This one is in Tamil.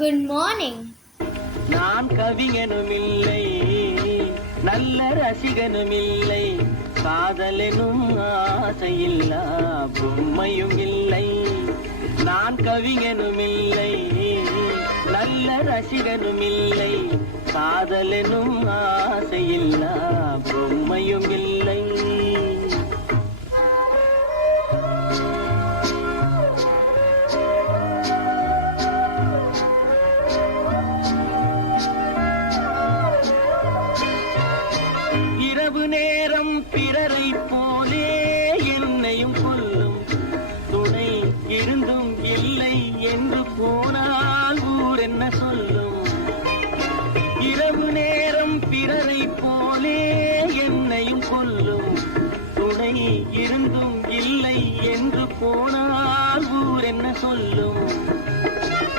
Good morning. நான் கவிஞனுமில்லை, நல்ல ரசிகனுமில்லை, காதலெனும் ஆசையில்லா பொம்மையும் இல்லை. நான் கவிஞனுமில்லை, நல்ல ரசிகனுமில்லை, காதலெனும் ஆசையில்லா பொம்மையும் இல்லை.